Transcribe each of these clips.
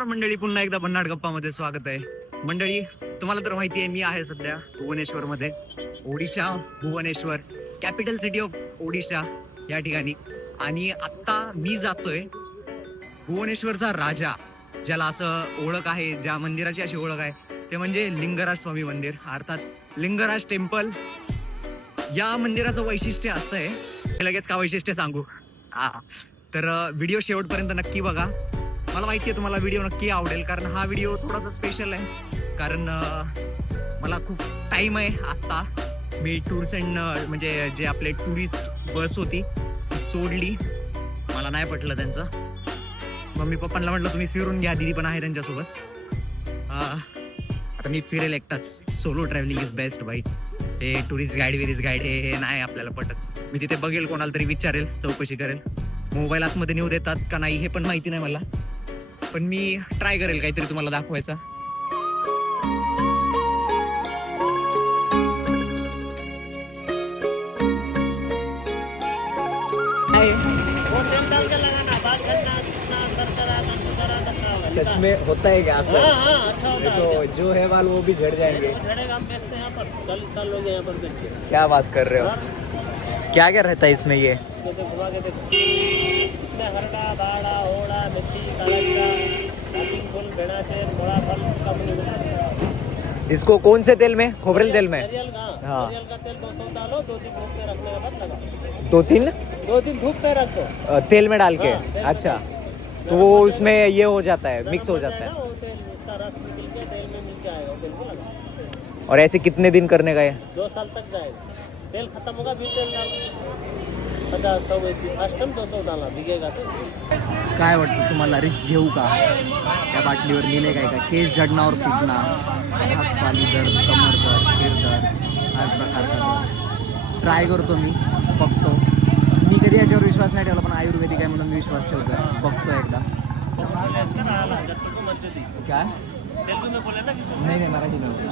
राम मंडळी, पुन्हा एकदा भन्नाट गप्पामध्ये स्वागत आहे. मंडळी, तुम्हाला तर माहिती आहे मी आहे सध्या भुवनेश्वर मध्ये, Odisha Bhubaneswar, capital city of Odisha या ठिकाणी. आणि आता मी जातोय भुवनेश्वरचा राजा, ज्याला असं ओळख आहे, ज्या मंदिराची अशी ओळख आहे ते म्हणजे लिंगराज स्वामी मंदिर, अर्थात लिंगराज टेम्पल. या मंदिराचं वैशिष्ट्य असं आहे, लगेच का वैशिष्ट्य सांगू. तर व्हिडिओ शेवटपर्यंत नक्की बघा. मला माहिती आहे तुम्हाला व्हिडिओ नक्की आवडेल, कारण हा व्हिडिओ थोडासा स्पेशल आहे. कारण मला खूप टाईम आहे आत्ता. मी टूर्स अँड म्हणजे जे आपले टुरिस्ट बस होती ती सोडली, मला नाही पटलं त्यांचं. मम्मी पप्पांना म्हटलं तुम्ही फिरून घ्या, दिदी पण आहे त्यांच्यासोबत. आता मी फिरेल एकटाच. सोलो ट्रॅव्हलिंग इज बेस्ट बाई. हे टुरिस्ट गाईड हे नाही आपल्याला पटत. मी तिथे बघेल, कोणाला तरी विचारेल, चौकशी करेल. मोबाईल आतमध्ये नेऊ देतात का नाही हे पण माहिती नाही मला, पण मी ट्राय करेल काहीतरी तुम्हाला दाखवायचा. सच में होता है क्या सर? अच्छा होता तो जो है बाल वो भी झड़ जाएंगे. झड़ेगा. हम बेचते हैं यहाँ पर 40 साल हो गए यहाँ पर बेच के. क्या बात कर रहे हो? क्या क्या रहता है इसमें ये? घुमा के देखो. इसमें हरड़ा, बाड़ा, ओड़ा, मेथी, कालाजीरा, नाचिंग फूल, बेणाचे, घोड़ा फल, सूखा मूली. इसको कौन से तेल में? खोबरेल तेल में? नारियल का. हाँ. नारियल का तेल 200 डालो, 2 दिन धूप पे रखने के बाद लगा. 2 दिन धूप पे रख दो. तेल में डाल के? हाँ, तेल में अच्छा, डाल के. तो वो उसमें ये हो जाता है, मिक्स हो जाता है. वो तेल, उसका रस निकल के तेल में मिल के आएगा. तेल को लगा. और ऐसे कितने दिन करने का है? 2 साल तक जाएगा. तेल खत्म होगा फिर तेल डालो. 50-100 ऐसी फर्स्ट टाइम 200 डालना बिकेगा. तो काय वाटतं तुम्हाला, रिस्क घेऊ का? त्या बाटलीवर लिहिले काय का, केस झडना और फुटना, हातपाली दर्द, कमर दर्द, सिर दर्द, हर प्रकारचा. ट्राय करतो मी, बघतो. मी कधी याच्यावर विश्वास नाही ठेवला, पण आयुर्वेदिक आहे म्हणून विश्वास ठेवतो. बघतो एकदा. काय? तेलुगु में बोले ना किसी नहीं मराठी में बोला.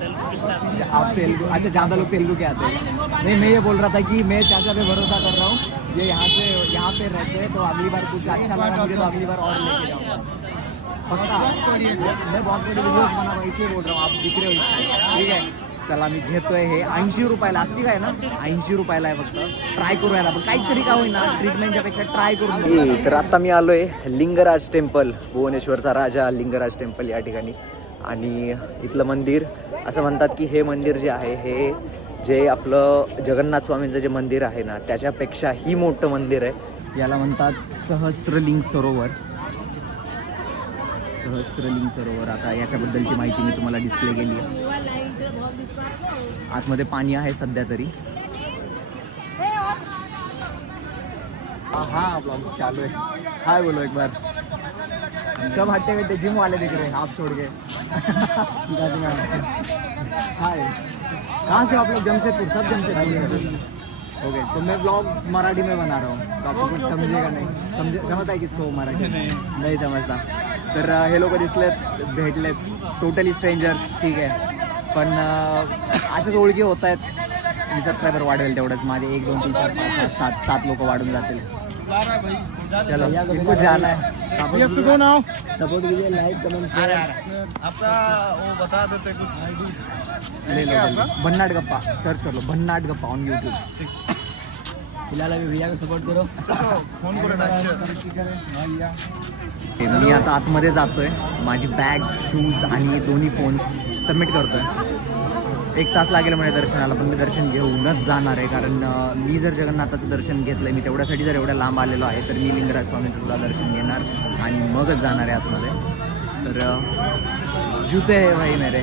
तेलुगु कितना. आप तेलुगु, अच्छा ज़्यादा लोग तेलुगु के आते हैं. नहीं, मैं ये बोल रहा था कि मैं चाचा पे भरोसा कर रहा हूँ. ये यहाँ पे रहते हैं, तो अगली बार कुछ अच्छा लगा मुझे तो अगली बार और लेके जाऊँगा. पक्का. मैं बहुत बड़ी वीडियोस बना रहा हूँ, इसलिए बोल रहा हूँ. आप दिख रहे हो, ठीक है. चला, मी घेतोय हे 80 रुपयाला. 80 काय ना, 80 रुपयाला आहे फक्त. ट्राय करूया आपण, काहीतरी का होईना, ट्रीटमेंटच्या पेक्षा ट्राय करून. तर आता मी आलोय लिंगराज टेम्पल, भुवनेश्वरचा राजा लिंगराज टेम्पल या ठिकाणी. आणि इथलं मंदिर, असं म्हणतात की हे मंदिर जे आहे, हे जे आपलं जगन्नाथ स्वामींचं जे मंदिर आहे ना, त्याच्यापेक्षाही मोठं मंदिर आहे. याला म्हणतात सहस्त्रलिंग सरोवर. सहस्त्रलिंग सरोवर. आता याच्याबद्दलची माहिती मी तुम्हाला डिस्प्ले केली आहे. आतमध्ये पाणी आहे सध्या तरी. हाँ, ब्लॉग चालू है. हाय बोलो एक बार. सब हट्टे कट्टे जिम वाले दिख रहे हैं, आप छोड़ के. हाय, कहाँ से आप लोग? जमशेदपुर. सब जमशेदपुर. ओके, तो मैं ब्लॉग्स मराठी में बना रहा हूँ, तो आपको कुछ समझेगा नहीं. समझता है किसको मराठी? नहीं समजता. तर हे लोक दिसलेत, भेटलेत, टोटली स्ट्रेंजर्स, ठीक आहे. पण अशाच ओळखी होत आहेत. मी सबस्क्रायबर वाढवेल तेवढंच माझे 1 2 3 4 5 6 7 लोक वाढून जातील. चलो, इनको जाना है. सपोर्ट कीजिए, लाइक कमेंट शेयर. आपका वो बता देते कुछ. ले लो, भन्नाट गप्पा सर्च कर लो, भन्नाट गप्पा ऑन यूट्यूब. फिलहाल अभी भैया को सपोर्ट करो. फोन करो. मी आता आतमध्ये जातोय. माझी बॅग, शूज आणि दोन्ही फोन्स सबमिट करतोय. 1 तास लागेल म्हणे दर्शनाला, पण मी दर्शन घेऊनच जाणार आहे. कारण मी जर जगन्नाथाचं दर्शन घेतलंय, मी तेवढ्यासाठी जर एवढ्या लांब आलेलो आहे, तर मी लिंगराज स्वामीचं सुद्धा दर्शन घेणार आणि मगच जाणार आहे आतमध्ये. तर जुते आहे भाई मेरे.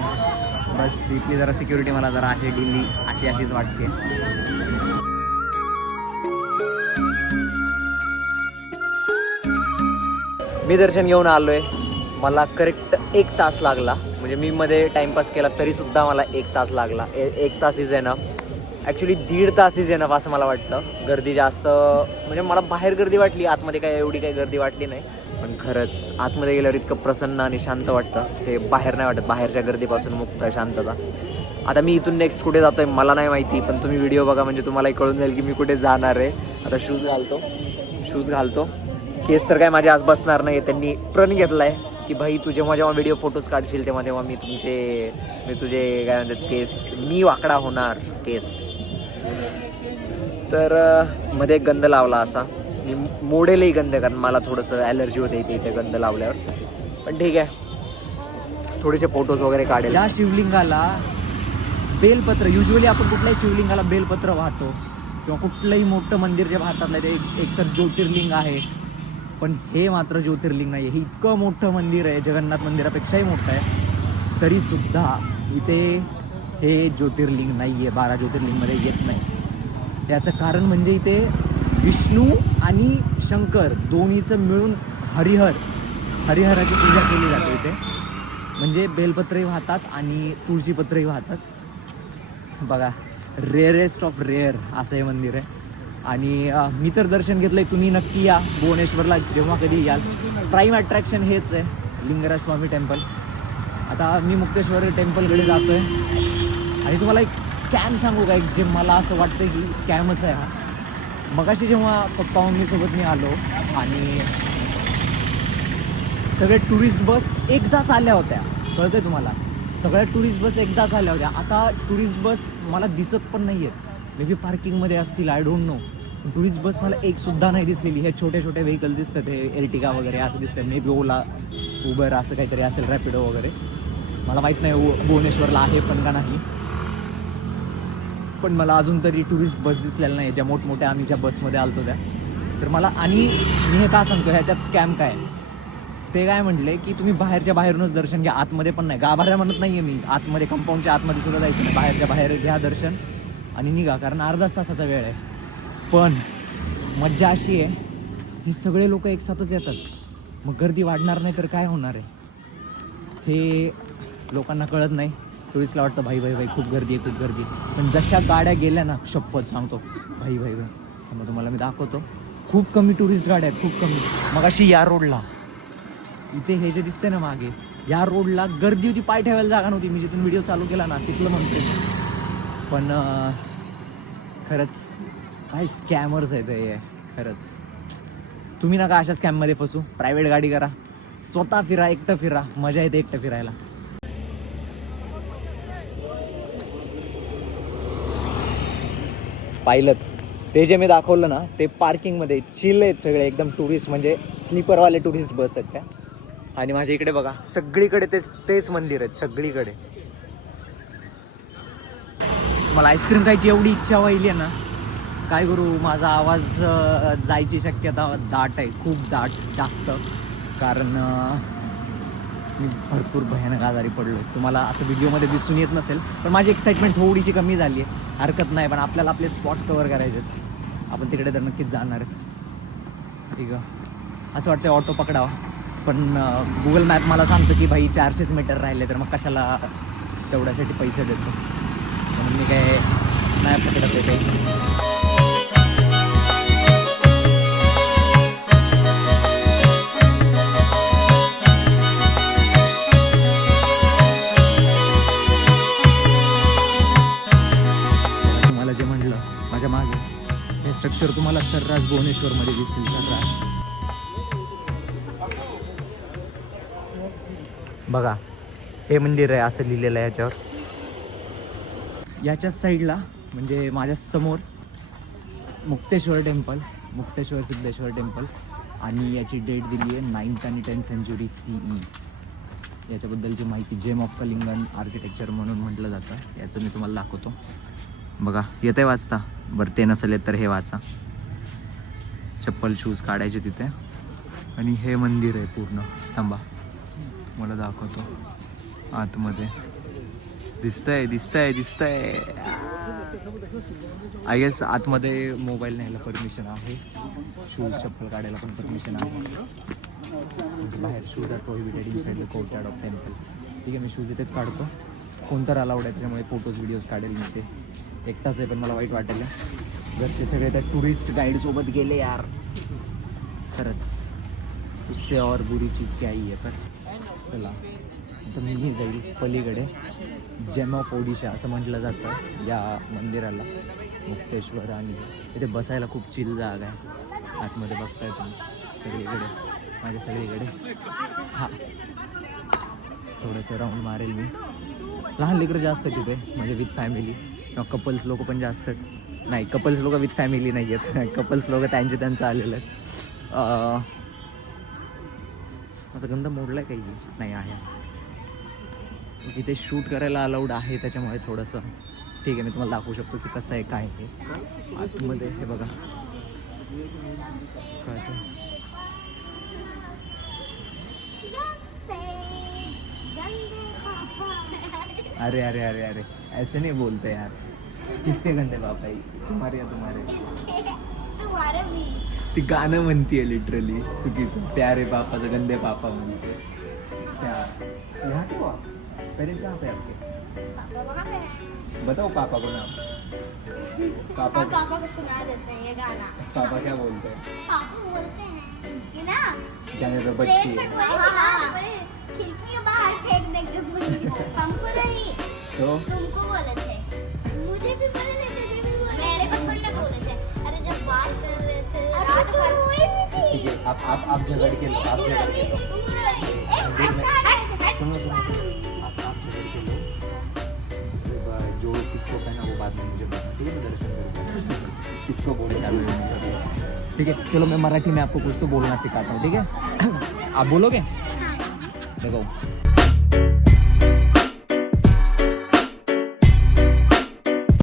बस इथली जरा सिक्युरिटी मला जरा अशी ढिल्ली अशीच वाटते. मी दर्शन घेऊन आलो आहे. मला करेक्ट 1 तास लागला. म्हणजे मी मध्ये टाईमपास केला तरीसुद्धा मला 1 तास लागला. 1 तास इज एनफ. ॲक्च्युली 1.5 तास इज एनफ असं मला वाटतं. गर्दी जास्त, म्हणजे मला बाहेर गर्दी वाटली, आतमध्ये काय एवढी काही गर्दी वाटली नाही. पण खरंच आतमध्ये गेल्यावर इतकं प्रसन्न आणि शांत वाटतं, ते बाहेर नाही वाटत. बाहेरच्या गर्दीपासून मुक्त शांतता. आता मी इथून नेक्स्ट कुठे जातो आहे मला नाही माहिती, पण तुम्ही व्हिडिओ बघा म्हणजे तुम्हालाही कळून जाईल की मी कुठे जाणार आहे. आता शूज घालतो केस तर काय माझे आज बसणार नाही. त्यांनी प्रण घेतलाय की भाई तू जेव्हा जेव्हा व्हिडिओ फोटोज काढशील तेव्हा तेव्हा मी तुझे काय म्हणतात केस मी वाकडा होणार केस. तर मध्ये एक गंध लावला असा. मी मोडेलही गंध कारण मला थोडंसं ॲलर्जी होते इथे गंध लावल्यावर. पण ठीक आहे थोडेसे फोटोज वगैरे काढेल. या शिवलिंगाला बेलपत्र युजली आपण कुठल्याही शिवलिंगाला बेलपत्र वाहतो किंवा कुठलंही मोठं मंदिर जे भारतातलं ते एकतर ज्योतिर्लिंग आहे. पण हे मात्र ज्योतिर्लिंग नाही आहे. हे इतकं मोठं मंदिर आहे जगन्नाथ मंदिरापेक्षाही मोठं आहे तरीसुद्धा इथे हे ज्योतिर्लिंग नाही आहे. 12 ज्योतिर्लिंगमध्ये येत नाही. याचं कारण म्हणजे इथे विष्णू आणि शंकर दोन्हीचं मिळून हरिहराची पूजा केली जाते इथे. म्हणजे बेलपत्रही वाहतात आणि तुळशीपत्रही वाहतात. बघा रेअरेस्ट ऑफ रेअर असं हे मंदिर आहे. आणि मी तर दर्शन घेतलं आहे. तुम्ही नक्की या भुवनेश्वरला जेव्हा कधी याल. प्राईम अट्रॅक्शन हेच आहे लिंगराज स्वामी टेम्पल. आता मी मुक्तेश्वर टेम्पलकडे जातो आहे आणि तुम्हाला एक स्कॅम सांगू का एक जे मला असं वाटतं की स्कॅमच आहे हा. मगाशी जेव्हा पप्पा मम्मीसोबत मी आलो आणि सगळे टुरिस्ट बस एकदाच आल्या होत्या. कळतंय तुम्हाला सगळ्या टुरिस्ट बस एकदाच आल्या होत्या. आता टुरिस्ट बस मला दिसत पण नाही आहेत. मे बी पार्किंगमध्ये असतील आय डोंट नो. टुरिस्ट बस मला एक सुद्धा नाही दिसलेली. हे छोटे छोटे व्हेकल दिसतात हे एर्टिगा वगैरे असं दिसतं. मे बी ओला उबर असं काहीतरी असेल रॅपिडो वगैरे. मला माहीत नाही भुवनेश्वरला आहे पण का नाही. पण मला अजून तरी टुरिस्ट बस दिसलेल्या नाही ज्या मोठमोठ्या आम्ही ज्या बसमध्ये आलतो त्या. तर मला आणि मी हे का सांगतो ह्याच्यात स्कॅम काय ते काय म्हटले की तुम्ही बाहेरच्या बाहेरूनच दर्शन घ्या आतमध्ये पण नाही. गाभाऱ्या म्हणत नाही आहे मी. आतमध्ये कंपाऊंडच्या आतमध्ये सुद्धा जायचं नाही. बाहेरच्या बाहेर घ्या दर्शन आणि निघा कारण अर्धाच तासाचा वेळ आहे. पण मज्जा अशी आहे हे सगळे लोक एकसाथच येतात. मग गर्दी वाढणार नाही तर काय होणार आहे हे लोकांना कळत नाही. टुरिस्टला वाटतं भाई भाई भाई खूप गर्दी आहे खूप गर्दी. पण जशा गाड्या गेल्या ना शपथ सांगतो भाई भाई भाई मग तुम्हाला मी दाखवतो खूप कमी टुरिस्ट गाड्या आहेत खूप कमी. मग अशी या रोडला इथे हे जे दिसते ना मागे या रोडला गर्दी होती. पाय ठेवायला जागा नव्हती. मी जिथून व्हिडिओ चालू केला ना तिथलं म्हणतोय मी. पण खरंच काय स्कॅमर्स आहेत हे खरंच. तुम्ही नका अशा स्कॅममध्ये फसू. प्रायव्हेट गाडी करा स्वतः फिरा एकटं फिरा मजा येते एकटं फिरायला. पाहिलं ते जे मी दाखवलं ना ते पार्किंगमध्ये चिल आहेत सगळे एकदम टुरिस्ट म्हणजे स्लीपरवाले टुरिस्ट बस आहेत त्या. आणि माझ्या इकडे बघा सगळीकडे तेच मंदिर आहेत सगळीकडे. मला आईस्क्रीम खायची एवढी इच्छा व्हायली आहे ना काय करू. माझा आवाज जायची शक्यता दाट आहे खूप दाट जास्त. कारण मी भरपूर भयानक आजारी पडलो आहे. तुम्हाला असं व्हिडिओमध्ये दिसून येत नसेल पण माझी एक्साइटमेंट थोडीशी कमी झाली आहे. हरकत नाही पण आपल्याला आपले स्पॉट कवर करायचे आहेत. आपण तिकडे तर नक्कीच जाणार आहेत. ठीक आहे असं वाटतं ऑटो पकडावा पण गुगल मॅप मला सांगतो की भाई 400 मीटर राहिले तर मग कशाला तेवढ्यासाठी पैसे देतो म्हणून मी काय नाही पकडत येते. तुम्हाला जे म्हटलं माझ्या मागे हे स्ट्रक्चर तुम्हाला सर्रास भुवनेश्वरमध्ये दिसतील सर्रास. बघा हे मंदिर आहे असं लिहिलेलं आहे याच्यावर. याच्याच साईडला म्हणजे माझ्या समोर मुक्तेश्वर टेम्पल मुक्तेश्वर सिद्धेश्वर टेम्पल आणि याची डेट दिली आहे 9th आणि 10th सेंचुरी CE. याच्याबद्दलची माहिती जेम ऑफ कलिंगन आर्किटेक्चर म्हणून म्हटलं जातं. याचं मी तुम्हाला दाखवतो. बघा येते वाचता बरं ते नसेल तर हे वाचा. चप्पल शूज काढायचे तिथे आणि हे मंदिर आहे पूर्ण. थांबा मला दाखवतो आतमध्ये. दिसतंय आय गेस आतमध्ये मोबाईल न्यायला परमिशन आहे. शूज चप्पल काढायला पण परमिशन आहे. म्हणजे बाहेर shoes are prohibited inside the courtyard of temple. ठीक आहे मी शूज इथेच काढतो. फोन तर अलाउड आहे त्याच्यामुळे फोटोज व्हिडिओज काढेल मी. ते एकटाच आहे पण मला वाईट वाटेल. घरचे सगळे त्या टुरिस्ट गाईडसोबत गेले यार खरंच. उससे और बुरी चीज क्या ही आहे. तर चला तर मी जाईल पलीकडे. जेम ऑफ ओडिशा असं म्हटलं जातं या मंदिराला मुक्तेश्वर. आणि इथे बसायला खूप चिल जागा आहे. आतमध्ये बघताय तुम्ही सगळीकडे, माझ्या सगळीकडे. हा, थोडंसं राऊंड मारेल मी. लहान लेकरं जास्त आहेत तिथे, म्हणजे विथ फॅमिली. कपल्स लोक पण जास्त आहेत. नाही, कपल्स लोक विथ फॅमिली नाही आहेत. कपल्स लोक त्यांचं आलेलं आहेत. माझा गंध मोडला आहे काही नाही आहे. तिथे शूट करायला अलाउड आहे, त्याच्यामुळे थोडंसं ठीक आहे. मी तुम्हाला दाखवू शकतो की कसं आहे काय आहे आतमध्ये. हे बघा कळतं. अरे अरे अरे अरे ऐसे नहीं बोलते यार. किसके गंदे पापा है? तुम्हारे या तुम्हारे? तुम्हारे भी. ती गाणं म्हणतीये लिटरली चुकीचं. प्यारे पापाचं गंदे पापा म्हणते. प्यार यहाँ क्यों आप? पेरेंट्स कहाँ पे आपके? पापा वहाँ पे हैं. बताओ पापा को नाम. पापा और पापा को सुना देते हैं ये गाना. पापा क्या बोलते हैं? पापा बोलते हैं कि ना जाने दो ट्रेन बच्ची में है. खिड़की के बाहर फेंक देंगे पूरी. हमको नहीं, तो तुमको बोले थे. मुझे भी बोले थे, तुझे भी बोले. मेरे को थोड़ी ना बोले थे. अरे जब बात कर रहे थे रात भर. ठीक है, आप झगड़ के लो. आप झगड़ के लो. सुनो सुनो सुनो. आप झगड़ के लो. जो फिक्स होता है ना वो बाद में मुझे बताना. ठीक है, मैं दर्शन करता हूँ. किसको बोले चालू है. ठीक है, चलो मैं मराठी में आपको कुछ तो बोलना सिखाता हूँ. ठीक है, आप बोलोगे. देखो